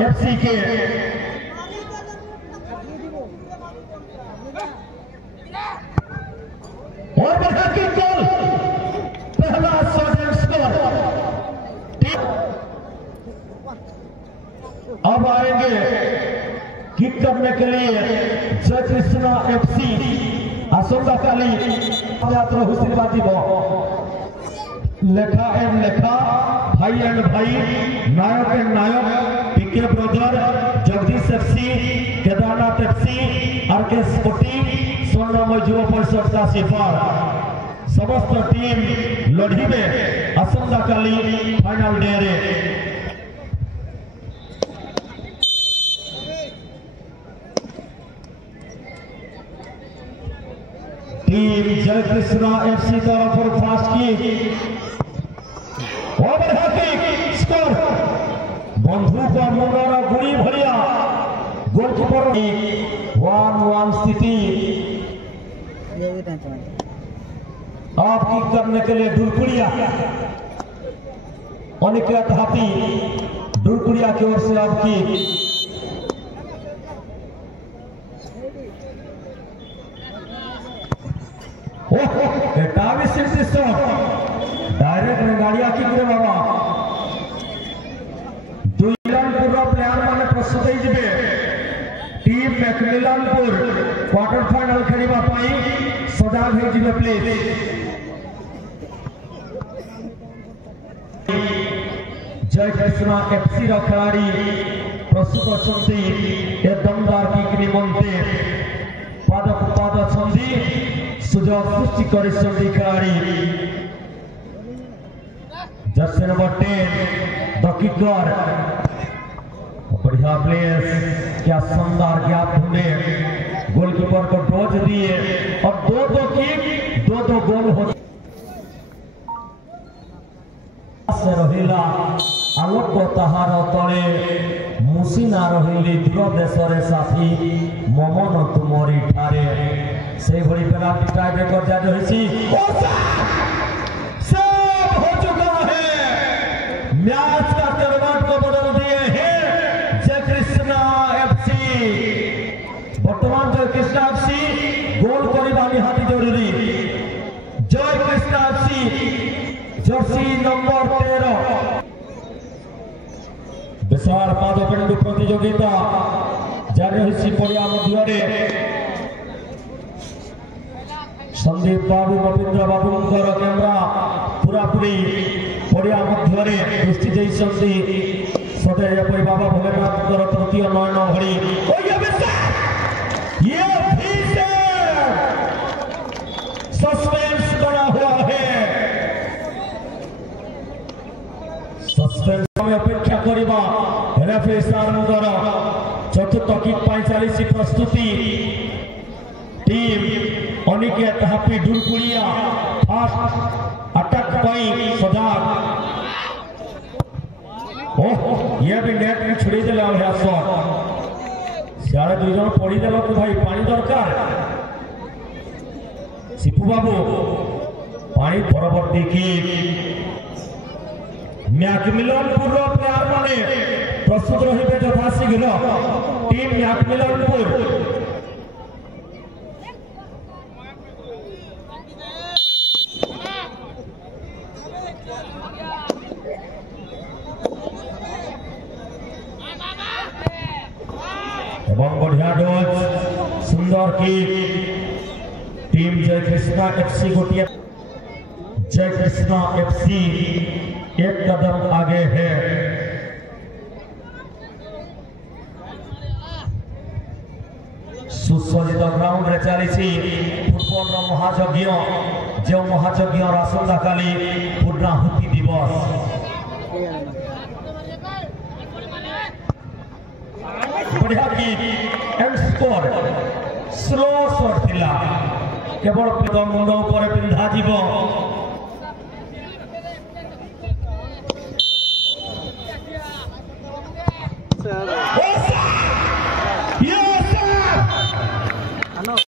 FC के और बढ़ा के गोल पहला सर्जन स्कोर। अब आएंगे किक करने के लिए जय कृष्णा एफसी आसंता काली यात्रा हुसैन बाजी लेखा एंड लेखा भाई एंड भाई Nayak and Nayak PK brother Jagdish FC Kedarnath FC RK sporting Swarnamay Yuva Parishad का सिफार समस्त टीम लड़ीबे आसंता काली फाइनल डे रे। टीम जय कृष्णा एफसी तरफ फास्ट किक स्कोर बंधु का मुंडर गुड़ी भरिया गोलकीपर 1-1 स्थिति। आप किक करने के लिए ढुलकुड़िया अनिकेत हाथी ढुलकुड़िया की ओर से आपकी डायरेक्ट गाड़िया की बाबा दुईलानपुर प्लेयर माने प्रस्तुत होइबे टीम मैकमिलानपुर क्वार्टर फाइनल खेलिबा पाई सजाग होइबे प्लीज। जय कृष्णा एफसी रा खिलाड़ी प्रस्तुत अछंती ए दमदार किक निमंते पादक पाद छंदी सुजोग सृष्टि करिसंती खिलाड़ी जर्सी नंबर 10 द किकर बढ़िया प्लेस क्या शानदार गैप ढूंढे गोलकीपर को डोज दिए और दो किक दो गोल हो रहिला आलोक ताहार तले मुसीना रहिली दूर देशरे साथी ममन तुमरी ठारे से भली पेनाल्टी टाई ब्रेकर जारी होइसी सब हो चुका है। मैच का करवट को बदल दिए हैं जय कृष्णा एफसी। वर्तमान जय कृष्णा एफसी गोल करबा निहाती जरूरी। जय कृष्णा एफसी जर्सी नंबर 13 विशाल पादपेंडु प्रतियोगिता जारी होइसी पड़िया मध्य संदीप बाबू रवींद्र बाबू कैमरा पूरा पूरी पड़िया मध्य दृष्टि देइसंती सदैव पई बाबा भोलेनाथ तृतीय नयन भरी ये भी से सस्पेंस बना हुआ है। सस्पेंस में अपेक्षा करिबा रेफरी सारंगर चतुर्थ किक पाई चलीसी प्रस्तुति टीम अनिकेत हापी ढुलकुड़िया फास्ट अटैक पाई सजाग ये भी नेट में छुड़ी देला भैया शॉट सारे दुई जन पड़ी देला तो भाई पानी दरकार सिपू बाबू पानी परवर्ती किक मैकमिलानपुर प्लेयर माने प्रस्तुत रहिबे यथाशीघ्र टीम मैकमिलानपुर बढ़िया डोज सुंदर की टीम जय कृष्णा एफसी गोटिया जय कृष्णा एफसी एक कदम आगे है। सुसज्जित ग्राउंड रे चलीसी फुटबॉल रो महायज्ञ जो महायज्ञ आसंता काली पूर्णाहुति दिवस बढ़िया की एंड स्कोर स्लो शॉट थिला केवल मुंड ऊपर पिंधा जीव Sir.